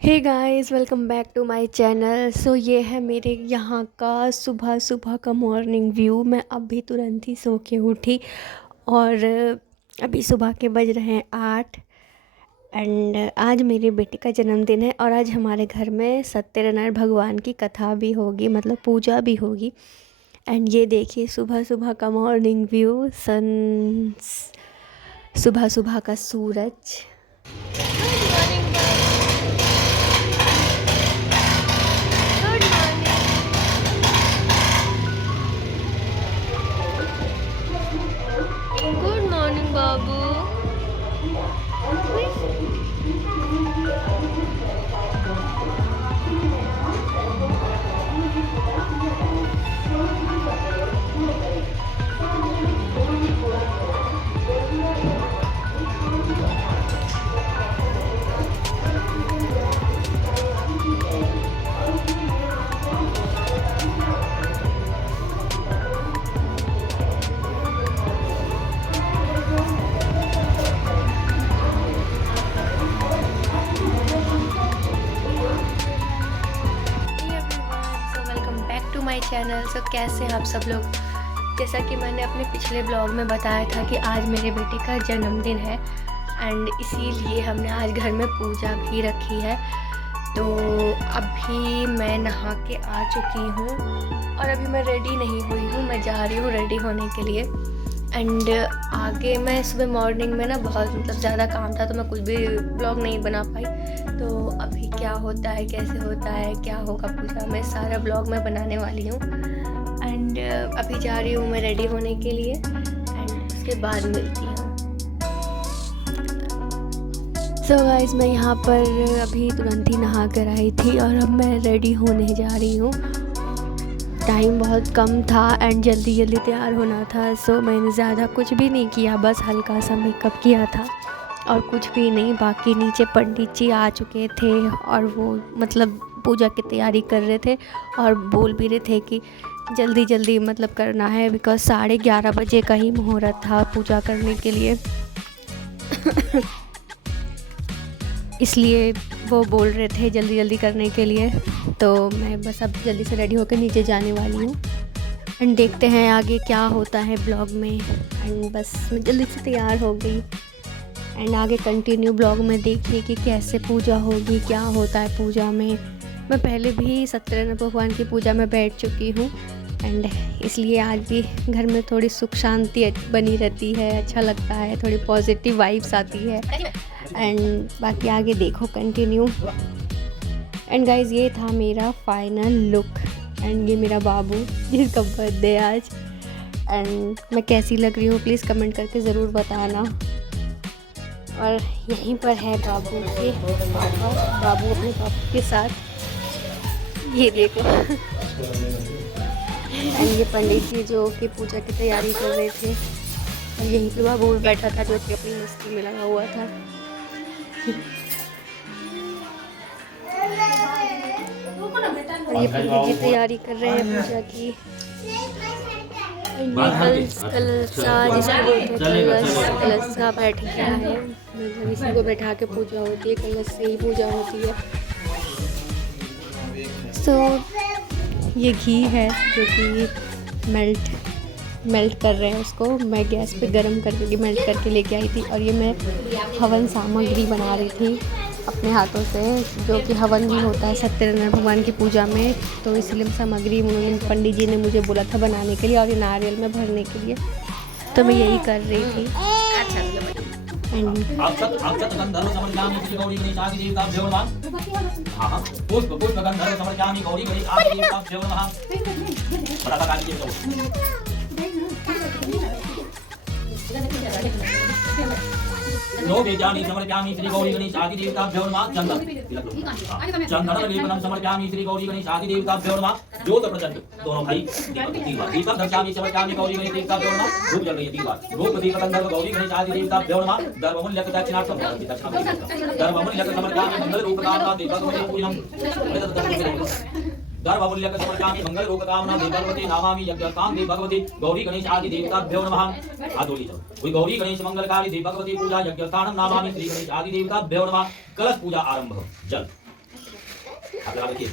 Hey guys, welcome back to my channel. So ये है मेरे यहाँ का सुबह सुबह का मॉर्निंग व्यू। मैं अभी तुरंत ही सो के उठी और अभी सुबह के बज रहे हैं 8। एंड आज मेरी बेटी का जन्मदिन है और आज हमारे घर में सत्यनारायण भगवान की कथा भी होगी, मतलब पूजा भी होगी। एंड ये देखिए सुबह सुबह का मॉर्निंग व्यू, सन, सुबह सुबह का सूरज। गुड मॉर्निंग बाबू। My channel. सो कैसे हैं आप सब लोग। जैसा कि मैंने अपने पिछले ब्लॉग में बताया था कि आज मेरे बेटे का जन्मदिन है एंड इसीलिए हमने आज घर में पूजा भी रखी है। तो अभी मैं नहा के आ चुकी हूँ और अभी मैं रेडी नहीं हुई हूँ, मैं जा रही हूँ रेडी होने के लिए। एंड आगे मैं सुबह मॉर्निंग में ना बहुत ज़्यादा काम था तो मैं कुछ भी ब्लॉग नहीं बना पाई। तो अभी क्या होता है, कैसे होता है, क्या होगा पूजा में, सारा ब्लॉग मैं बनाने वाली हूँ। एंड अभी जा रही हूँ मैं रेडी होने के लिए एंड उसके बाद मिलती हूँ। सो गाइस, मैं यहाँ पर अभी तुरंत ही नहा कर आई थी और अब मैं रेडी होने जा रही हूँ। टाइम बहुत कम था एंड जल्दी जल्दी तैयार होना था। सो मैंने ज़्यादा कुछ भी नहीं किया, बस हल्का सा मेकअप किया था और कुछ भी नहीं। बाकी नीचे पंडित जी आ चुके थे और वो मतलब पूजा की तैयारी कर रहे थे और बोल भी रहे थे कि जल्दी जल्दी मतलब करना है, बिकॉज 11:30 बजे का ही मुहूर्त था पूजा करने के लिए। इसलिए वो बोल रहे थे जल्दी जल्दी करने के लिए। तो मैं बस अब जल्दी से रेडी होकर नीचे जाने वाली हूँ एंड देखते हैं आगे क्या होता है ब्लॉग में। एंड बस मैं जल्दी से तैयार हो गई एंड आगे कंटिन्यू ब्लॉग में देखिए कि कैसे पूजा होगी, क्या होता है पूजा में। मैं पहले भी सत्यनारायण भगवान की पूजा में बैठ चुकी हूँ एंड इसलिए आज भी घर में थोड़ी सुख शांति बनी रहती है, अच्छा लगता है, थोड़ी पॉजिटिव वाइब्स आती है। एंड बाकी आगे देखो कंटिन्यू। एंड गाइज, ये था मेरा फाइनल लुक एंड ये मेरा बाबू जिसका बर्थडे आज। एंड मैं कैसी लग रही हूँ प्लीज़ कमेंट करके ज़रूर बताना। और यहीं पर है बाबू के पापा, बाबू अपने पापा के साथ, ये देखो। एंड ये पंडित जी जो कि पूजा की तैयारी कर रहे थे और यहीं पे बाबू बैठा था जो कि अपनी मस्ती में लगा हुआ था। और ये पंडित जी तैयारी कर रहे हैं पूजा की। कलशा जिसको बोलते हैं, कलशा बैठ गया है, मतलब इसी को बैठा के पूजा होती है, कलश से ही पूजा होती है। सो ये घी है जो कि मेल्ट कर रहे हैं उसको। मैं गैस पे गरम करके मेल्ट करके लेके आई थी और ये मैं हवन सामग्री बना रही थी अपने हाथों से, जो कि हवन भी होता है सत्यनारायण भगवान की पूजा में। तो इसलिए सामग्री उन्होंने पंडित जी ने मुझे बोला था बनाने के लिए और ये नारियल में भरने के लिए, तो मैं यही कर रही थी। लोकेजानि समर्पयामि श्री गौरी गणेशादि देवताभ्यो नमः। चंदन समर्पयामि श्री गौरी गणेशादि देवताभ्यो नमः। ज्योत प्रज्वलित दोनों भाई दीपक दर्शयामि समर्पयामि गौरी गणेश देवताभ्यो नमः। धूप जल रही है 3 बार। धूप दीपक गंधर्व गौरी गणेशादि देवताभ्यो नमः। दर्भमूल्य दक्षिणार्थम दर्भमूल्य समर्पयामि मंगल रूप कामना देवताभ्यो पूजनम्। दर्भमूल्य समर्पयामि मंगल रूप कामना देवभगवती नामामि यज्ञकांति भगवती गौरी गणेश आदि देवताभ्यो नमः। आदोली कोई गौरी गणेश मंगलकारी देव भगवती पूजा यज्ञस्थानम नामामि श्री गणेश आदि देवताभ्यो नमः। कलश पूजा आरंभ। जल आप लगा देखिए।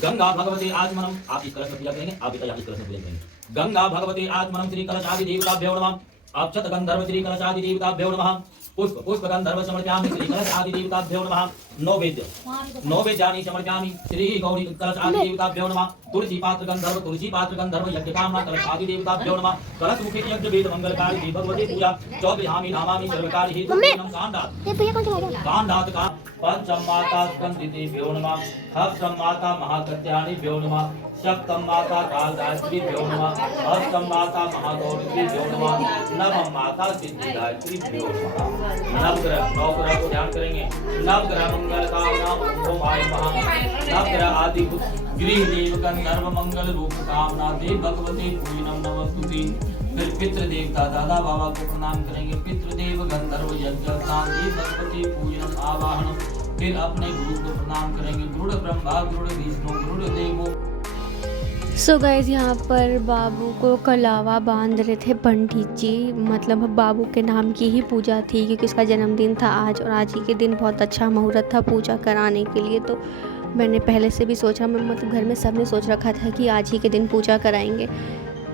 गंगा भगवते आत्मनम, आप इस कलश में पूजा करेंगे, आप बेटा यहाँ इस कलश में पूजा करेंगे। गंगा भगवते आत्मनम श्री कलशादि देवताभ्यो नमः। अक्षत गंधर्व श्री कलशादि देवताभ्यो नमः। पुष्प गंधर्व समर्पयामि श्री कलशादि देवताभ्यो नमः। नैवेद्यानि समर्पयामि श्री गौरी कलशादि देवताभ्यो नमः। तुलसी पात्र गंधर्व यज्ञ कामना कलशादि देवताभ्यो नमः। कलश मुखे यज्ञ वेद मंगलकारी भगवती पूजा चौदहामि नामामि सर्वकारी हेतु कांडात का पंचम माता स्कंदितेभ्यो नमः। हस्तम माता महाकत्यानिभ्यो नमः। सप्तम माता कालरात्रिभ्यो नमः। अष्टम माता महागौरीभ्यो नमः। नवम माता सिद्धिदात्रीभ्यो नमः। नवग्रह को ध्यान करेंगे। नवग्रह मंगल कामना ओम आय महा। नवग्रह आदि गृह देव गंधर्व मंगल रूप कामना देव भगवती पूजनम नमस्तुते। फिर पितृ देवता दादा बाबा को प्रणाम करेंगे। पितृ देव गंधर्व यज्ञ देव भगवती पूजनम आवाहन। फिर अपने गुरु को प्रणाम करेंगे। गुरु ब्रह्मा गुरु विष्णु गुरु देवो। सो गाइस यहाँ पर बाबू को कलावा बांध रहे थे पंडित जी, मतलब बाबू के नाम की ही पूजा थी क्योंकि उसका जन्मदिन था आज, और आज ही के दिन बहुत अच्छा मुहूर्त था पूजा कराने के लिए। तो मैंने पहले से भी सोचा, मतलब घर में सब ने सोच रखा था कि आज ही के दिन पूजा कराएंगे।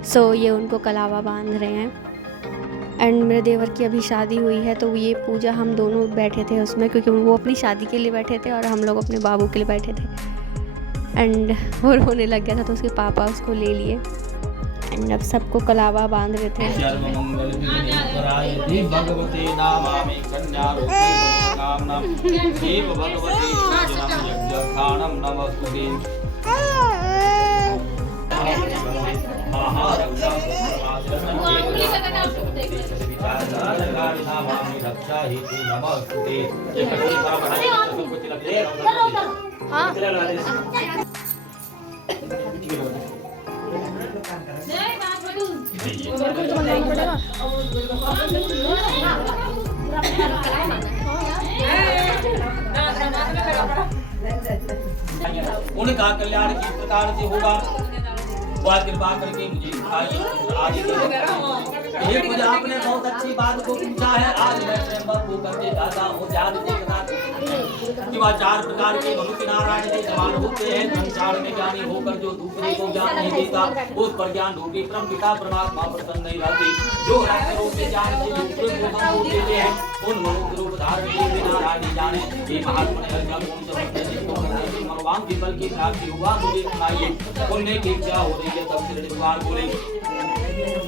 सो ये उनको कलावा बांध रहे हैं। एंड मेरे देवर की अभी शादी हुई है तो ये पूजा हम दोनों बैठे थे उसमें, क्योंकि वो अपनी शादी के लिए बैठे थे और हम लोग अपने बाबू के लिए बैठे थे। एंड वो रोने लग गया था तो उसके पापा उसको ले लिए। एंड अब सबको कलावा बांध रहे थे। उनका कल्याण किस प्रकार से होगा वह कृपा करके मुझे एक मुझे आपने बहुत अच्छी बात को पूछा है। आज मैं स्वयं को करके दादा हूँ ध्यान से कि वह 4 प्रकार के भगवती नारायण के समान होते हैं। संसार में ज्ञानी होकर जो दूसरे को ज्ञान नहीं देता उस पर ज्ञान रूपी परम पिता परमात्मा प्रसन्न नहीं रहती। जो रक्त रूप से ज्ञान से दूसरे को मनुष्य देते हैं उन मनुष्य रूप धारण किए नारायण जाने ये महात्मा मनोवांग के बल की प्राप्ति हुआ मुझे सुनाइए। पुण्य की इच्छा हो रही है तब श्री कुमार बोले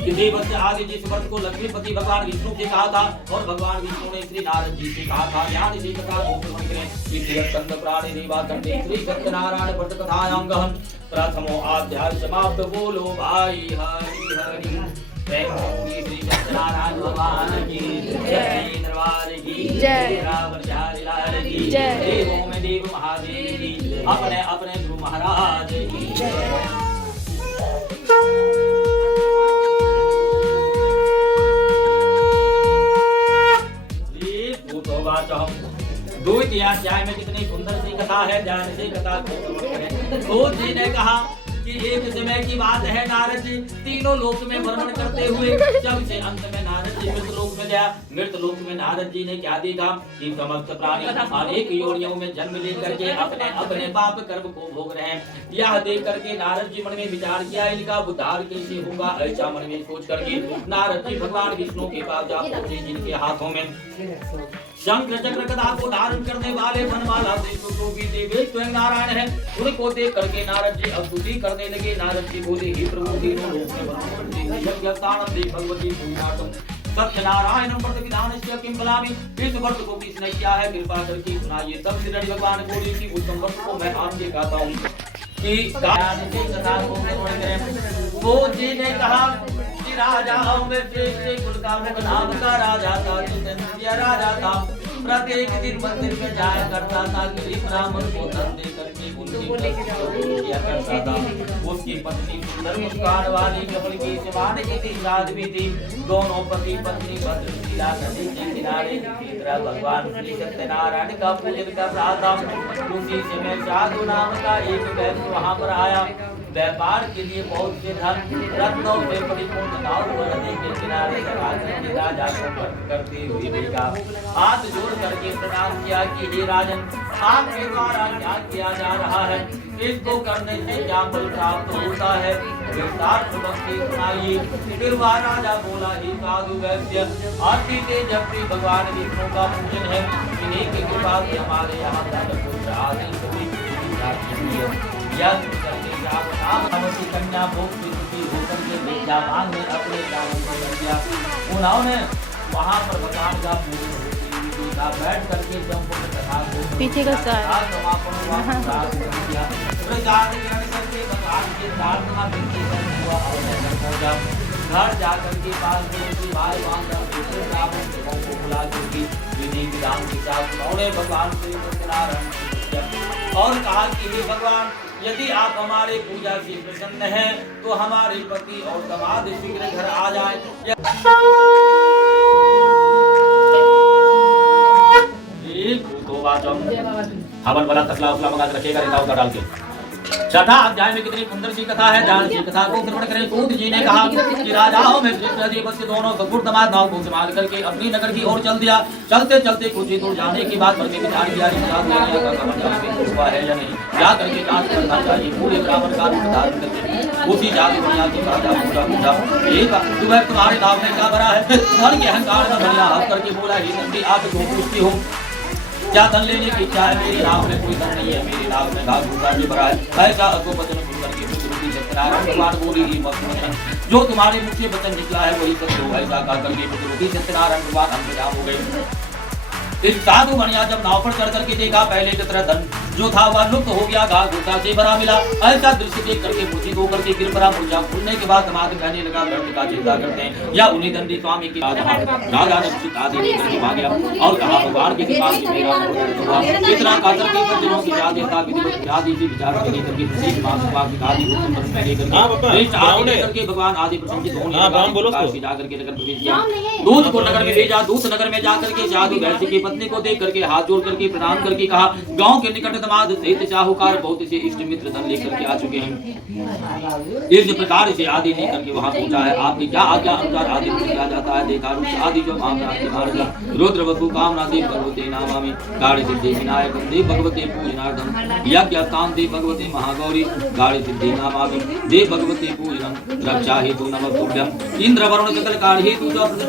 कि वर्ष आगे जिस वर्ष को लक्ष्मीपति भगवान विष्णु से कहा था और भगवान विष्णु ने श्री नारद जी से कहा था ज्ञान से कथा स्कंद प्राणी देवा कंडे श्री सत्यनारायण भट्ट कथायांगहन प्रथमो अध्याय समाप्त। बोलो भाई हरि हरि प्रेम श्री सत्यनारायण भगवान की जय दरबार की जय रावण लाल की जय देवों में देव महादेव की अपने अपने गुरु महाराज की जय। द्वितीय अध्याय में कितनी सुंदर सी कथा है। ध्यान से कथा तो जी ने कहा कि एक समय की बात है, नारद जी तीनों लोक में भ्रमण करते हुए जब से अंत में नारद जी मृत लोक में गया। मृत लोक में नारद जी ने क्या देखा कि समस्त प्राणी अनेक योनियों में जन्म लेकर के अपने अपने पाप कर्म को भोग रहे हैं। यह देख करके नारद जी मन में विचार किया इनका उद्धार कैसे होगा। ऐसा मन में सोच करके नारद जी भगवान विष्णु के पास जा पहुंचे जिनके हाथों में शंख चक्र गदा को धारण करने वाले बनवाला स्वयं नारायण है। उनको देख करके नारद जी अस्तुति करने लगे। नारद जी बोले हे प्रभु तीनों लोक में भगवती सत्यनारायण प्रतिविधानस्य किं बलामि। इस व्रत को किसने किया है कृपा करके सुनाइए। तब श्री हरि भगवान बोले कि उत्तम व्रत को मैं आपसे कहता हूँ कि गायन से कथा को करें। वो जी ने कहा कि राजा में श्रेष्ठ कुल का नाम का राजा था जितेंद्र राजा था। प्रत्येक दिन मंदिर में जाया करता था कि ब्राह्मण को धन दे करके उनकी किया करता था। उसकी पत्नी सुंदर मुस्कान वाली कमल की समान की साध्वी थी। दोनों पति पत्नी भद्रशिला नदी के किनारे की तरह भगवान श्री सत्यनारायण का पूजन कर रहा था। उसी समय साधु नाम का एक व्यक्ति वहां पर आया। व्यापार के लिए बहुत से धन रत्नों से परिपूर्ण नाव को नदी के किनारे लगा करके राजा को वंदन करते हुए देखा। हाथ जोड़ करके प्रणाम किया कि हे राजन, आपके द्वारा क्या किया जा रहा है, इसको करने से क्या फल प्राप्त होता है, विस्तार पूर्वक सुनाइए। फिर वह राजा बोला, हे साधु वैश्य, आरती के जब भगवान विष्णु का पूजन है, इन्हीं की कृपा से हमारे यहाँ पुत्र आदि सभी कन्या भोग से सुखी होकर के विद्यावान में अपने दामन को लग गया। उन्होंने वहाँ पर भगवान का पूजन बैठ करके जमपुत्र कथा को पीछे का घर जाकर के पास भाई को बुला करके विधि विधान के साथ उन्होंने भगवान श्री सत्यनारायण और कहा कि हे भगवान, यदि आप हमारे पूजा से प्रसन्न हैं तो हमारे पति और दामाद शीघ्र घर आ जाए। हवन वाला तसला उसला मंगा के रखेगा, रेता डाल के। छठा अध्याय में कितनी सुंदर सी कथा है, ध्यान से कथा को श्रवण करें। सूत जी ने कहा कि राजाओं में श्रेष्ठ दोनों सपुर दामाद नाव को संभाल करके अपनी नगर की ओर चल दिया। चलते चलते कुछ ही दूर जाने के बाद मन में विचार किया हुआ है या नहीं, जा करके जांच करना चाहिए। पूरे ब्राह्मण का रूप धारण करके उसी जाति दुनिया की राजा पूछा तुम्हारे नाव में क्या भरा है। धन के अहंकार में बढ़िया हंस करके बोला, हे नंदी आप क्यों पूछती हो, क्या धन लेने की इच्छा है, मेरी नाव में कोई धन नहीं है, मेरी नाव में घास भूसा भी भरा है। ऐसा अधोवचन सुन करके सत्यनारायण भगवान बोली, ही मत जो तुम्हारे मुख से वचन निकला है वही सत्य हो। ऐसा कह करके पुत्रवती सत्यनारायण भगवान अंतर्धान हो गए। इस साधु मणिया जब नाव पर चढ़ करके देखा, पहले की तरह धन जो था वह लुप्त हो गया, घास भूसा से भरा मिला। ऐसा दृश्य देख करके मूर्छित होकर के गिर पड़ा। मुर्जा खुलने के बाद समाज कहने लगा, व्यर्थ का चिंता करते हैं या उन्हीं दंडी स्वामी की राजा ने उचित आदि लेकर के भाग गया और कहा, भगवान के कृपा से मेरा इतना कातर के सज्जनों की याद देता विधिवत आदि से विचार करके करके प्रत्येक मास वास आदि को संपन्न लेकर के भगवान आदि प्रसंगित होने जा करके नगर प्रवेश किया। दूत को नगर में भेजा। दूत नगर में जाकर के साधु वैश्य की पत्नी को देख करके हाथ जोड़ करके प्रणाम करके कहा, गांव के निकट दामाद सहित साहूकार बहुत से इष्ट मित्र धन लेकर के आ चुके हैं। इस प्रकार से आदि लेकर के वहां पहुंचा है। आपकी क्या आज्ञा अनुसार आदि किया जाता है। देखा आदि जो महाप्राप्ति रुद्र वसु कामना देव भगवते नामामि गाड़ी सिद्धि विनायक देव भगवते पूजनार्थम यज्ञ कांति भगवते महागौरी गाड़ी सिद्धि नामामि देव भगवते पूजनम रक्षा हेतु नमः तुभ्यम इंद्र वरुण सकल काल हेतु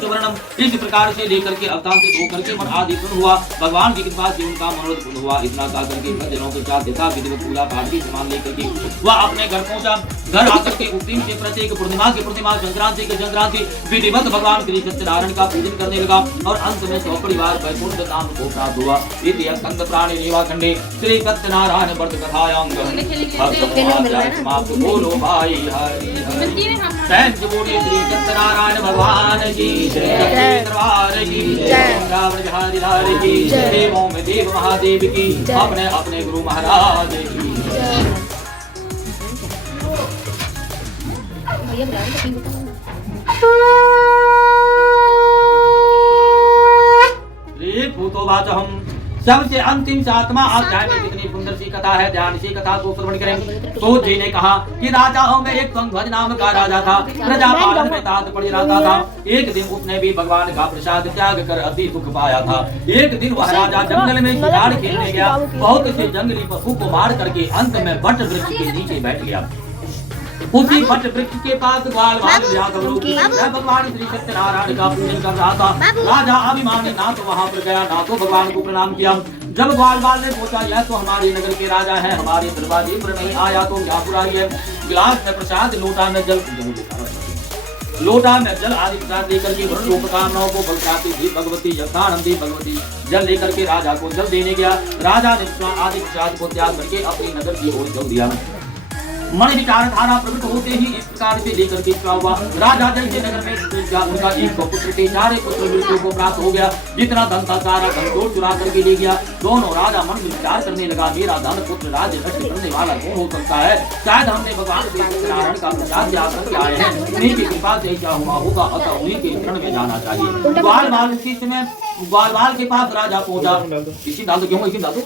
वर्णम। इस प्रकार से लेकर के अवतांकित होकर के मन आदि पूर्ण हुआ। भगवान की कृपा से उनका मनोरथ पूर्ण हुआ। इतना कह करके सज्जनों के साथ यथा विधिवत पूजा पाठ की सामान लेकर के वह अपने घर पहुंचा। घर आकर के उसी से प्रत्येक पूर्णिमा के पूर्णिमा, संक्रांति के संक्रांति विधिवत भगवान श्री सत्यनारायण का पूजन करने लगा और अंत में सौ परिवार वैकुंठ धाम को प्राप्त हुआ। इति स्कंद प्राणी निवाखंडे श्री सत्यनारायण व्रत कथायां समाप्त। बोलो भाई हरि हरि थैंक यू। बोलिए श्री सत्यनारायण भगवान की जय, दरबार की जय, हरि हरि की जय, देवों में देव महादेव की, अपने अपने गुरु महाराज की जय। सबसे अंतिम सातवां अध्याय में कितनी सुंदर सी कथा है, ध्यान से कथा को श्रवण करें। सूत जी ने कहा कि राजाओं में एक ध्वज नाम का राजा था। प्रजा पालन में तात पड़ी रहता था। एक दिन उसने भी भगवान का प्रसाद त्याग कर अति सुख पाया था। एक दिन वह राजा जंगल में शिकार खेलने गया। बहुत से जंगली पशु को मार करके अंत में वट वृक्ष के नीचे बैठ गया। उसी वट वृक्ष के पास ग्वाल भगवान श्री सत्यनारायण का पूजन कर रहा था। राजा अभिमानी ना तो वहाँ पर गया ना तो भगवान को प्रणाम किया। जब ग्वाल ने पूछा, यह तो हमारे नगर के राजा है, हमारे दरबार पर नहीं आया तो क्या बुराई है। गिलास में प्रसाद, लोटा में जल आदि प्रसाद लेकर के लोककामनाओं को बलकाती थी भगवती यथानंदी भगवती जल लेकर के राजा को जल देने गया। राजा ने आदि प्रसाद को त्याग करके अपने नगर की ओर चल दिया। मन विचार धारा प्रवृत्त होते ही इस प्रकार से लेकर के क्या हुआ, राजा जैसे नगर में उनका एक पुत्र के सारे पुत्र मृत्यु को प्राप्त हो गया। जितना धन था सारा धन चोर चुरा करके ले गया। दोनों राजा मन में विचार करने लगा, मेरा धन पुत्र राज्य नष्ट करने वाला कौन हो सकता है। शायद हमने भगवान श्री सत्यनारायण का प्रसाद त्याग करके आए हैं, उन्हीं की कृपा से क्या हुआ होगा, अतः उन्हीं के शरण में जाना चाहिए। ग्वाल के पास राजा पहुंचा। इसी डाल दो, क्यों इसी डाल दो।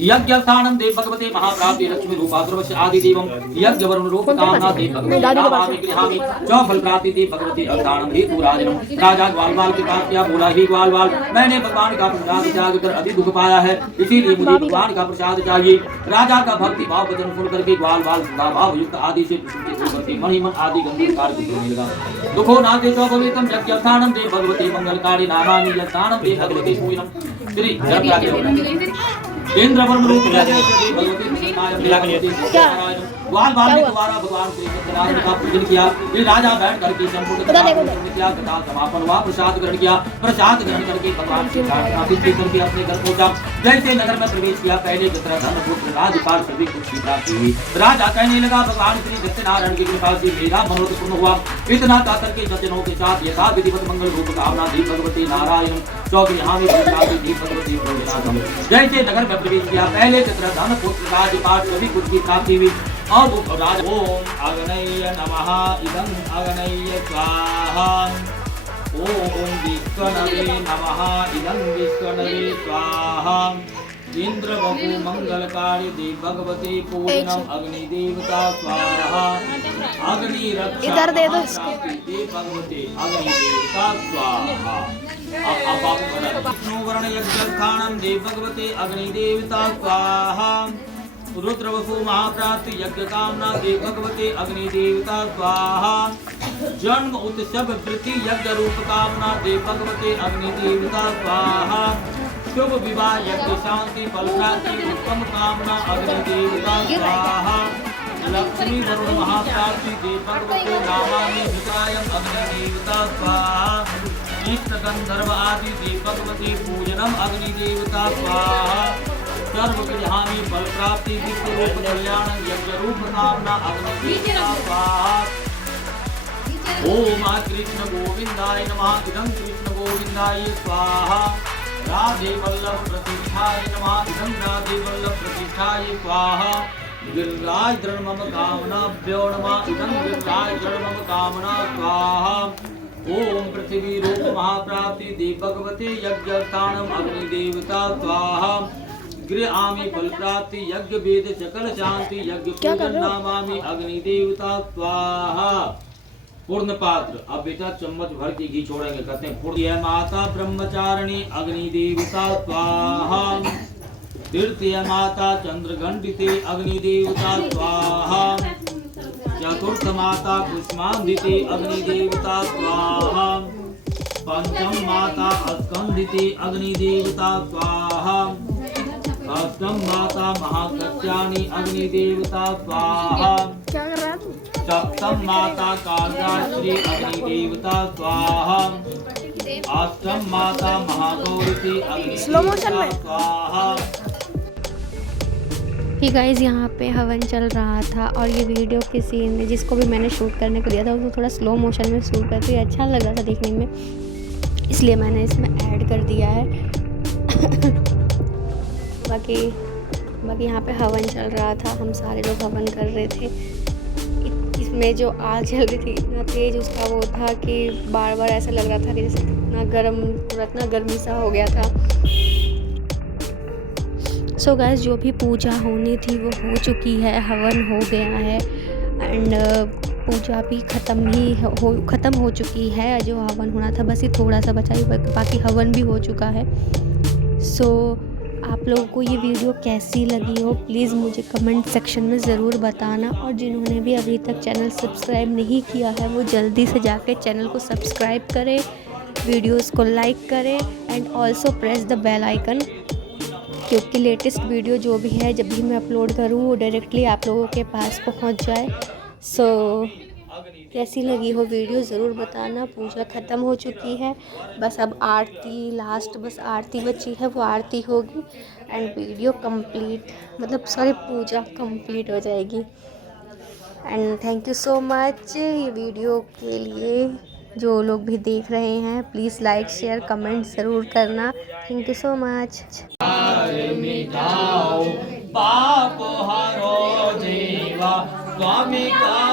यज्ञ स्थानम देव भगवते महाप्राप्ति लक्ष्मी रूपाद्रवश्य आदि देवम यज्ञ वरुण रूप कामना देव भगवते नामामि गृहामि चौफल प्राप्ति देव भगवते अवधानम हेतु राजनम राजा ग्वालवाल के पास क्या बोला ही ग्वालवाल मैंने भगवान का प्रसाद त्याग कर अभी दुख पाया है इसीलिए मुझे भगवान का प्रसाद चाहिए। राजा का भक्ति भाव वचन सुन करके ग्वालवाल सदा भाव युक्त आदि से प्रसूति मणिमन आदि गंभीर कार्य करने लगा। दुखो नाते चौभवेतम यज्ञ स्थानम देव भगवते मंगलकारी नामामि यज्ञानम देव भगवते पूजनम श्री जय इंद्र वर्ण रूप ग्वाल ने दोबारा भगवान श्री सत्यनारायण का पूजन किया। फिर राजा बैठ करके संपूर्ण कथा समापन हुआ। प्रसाद ग्रहण किया। प्रसाद ग्रहण करके भगवान श्री करके अपने घर पहुंचा। जैसे नगर में प्रवेश किया पहले की तरह धन पुत्र राजपाल सभी कुछ की प्राप्ति हुई। राजा कहने लगा भगवान श्री सत्यनारायण की कृपा से मेरा मनोरथ पूर्ण हुआ। इतना कहकर के सज्जनों के साथ यथा विधिवत मंगल रूप कामना दी भगवती नारायण चौक यहाँ में भगवती जैसे नगर में प्रवेश किया पहले की तरह धन पुत्र राजपाल सभी कुछ की प्राप्ति हुई। और ओम अग्नये नमः इदं अग्नये स्वाहा ओम विष्णवे नमः इदं विष्णवे स्वाहा इंद्र बहु मंगलकारी देव भगवती पूजनम अग्नि देवता स्वाहा अग्नि रक्षा इधर दे दो देव भगवती अग्नि देवता स्वाहा। अब आप विष्णु वर्ण यज्ञ स्थानम देव भगवती अग्नि देवता स्वाहा रुद्र वसु महाप्राप्ति यज्ञ कामना देव भगवते अग्नि देवता स्वाहा जन्म उत्सव वृत्ति यज्ञ रूप कामना देव भगवते अग्नि देवता स्वाहा शुभ विवाह यज्ञ शांति फल प्राप्ति उत्तम कामना अग्नि देवता स्वाहा लक्ष्मी वरुण महाप्राप्ति देव भगवते नामामि विकायम अग्नि देवता स्वाहा इष्ट गंधर्व आदि देव भगवते पूजनम अग्नि देवता स्वाहा सर्व विधामी फल प्राप्ति विश्व रूप कल्याण यज्ञ रूप नामना अग्नि देवता स्वाहा ओम कृष्ण गोविंदाय नमः इदं कृष्ण गोविंदाय स्वाहा राधे वल्लभ प्रतिष्ठाय नमः इदं राधे वल्लभ प्रतिष्ठाय स्वाहा गिरिराज दृढ़ मम कामनाभ्यो नमः इदं गिरिराज दृढ़ मम कामना स्वाहा ओम पृथ्वी रूप महाप्राप्ति देव भगवते यज्ञ स्थानम अग्नि देवता स्वाहा गृह आमी फल प्राप्ति यज्ञ वेद सकल शांति यज्ञ पूजन नामामि अग्नि देवता स्वाहा। पूर्ण पात्र अब बेटा चम्मच भर के घी छोड़ेंगे कहते हैं पूर्ण माता ब्रह्मचारिणी अग्नि देवता स्वाहा तृतीय माता चंद्रघंटिते अग्नि देवता स्वाहा चतुर्थ माता कुष्मांडिते अग्नि देवता स्वाहा पंचम माता स्कंदिते अग्नि देवता स्वाहा अष्टम माता महाकत्यानी अग्नि देवता स्वाहा सप्तम माता कालरात्रि अग्नि देवता स्वाहा अष्टम माता महागौरी अग्नि देवता स्वाहा। ही गाइस यहाँ पे हवन चल रहा था और ये वीडियो के सीन में जिसको भी मैंने शूट करने को दिया था वो थोड़ा स्लो मोशन में शूट करते अच्छा लग रहा था देखने में इसलिए मैंने इसमें ऐड कर दिया है। बाकी यहाँ पे हवन चल रहा था हम सारे लोग हवन कर रहे थे। इसमें जो आग जल रही थी इतना तेज़ उसका वो था कि बार बार ऐसा लग रहा था कि जैसे इतना गर्म पूरा इतना गर्मी सा हो गया था। सो गाइस जो भी पूजा होनी थी वो हो चुकी है हवन हो गया है एंड पूजा भी ख़त्म हो चुकी है। जो हवन होना था बस ही थोड़ा सा बचा ही बाकी हवन भी हो चुका है। सो आप लोगों को ये वीडियो कैसी लगी हो प्लीज़ मुझे कमेंट सेक्शन में ज़रूर बताना और जिन्होंने भी अभी तक चैनल सब्सक्राइब नहीं किया है वो जल्दी से जाके चैनल को सब्सक्राइब करें वीडियोस को लाइक करें and also press the bell icon क्योंकि लेटेस्ट वीडियो जो भी है जब भी मैं अपलोड करूँ वो डायरेक्टली आप लोगों के पास पहुंच जाए। सो कैसी लगी हो वीडियो ज़रूर बताना। पूजा ख़त्म हो चुकी है बस अब आरती लास्ट बस आरती बची है वो आरती होगी and video complete puja complete हो जाएगी। And thank you so much ये वीडियो के लिए जो लोग भी देख रहे हैं प्लीज़ लाइक शेयर कमेंट ज़रूर करना। Thank you so much. पाप हरो देवा स्वामी का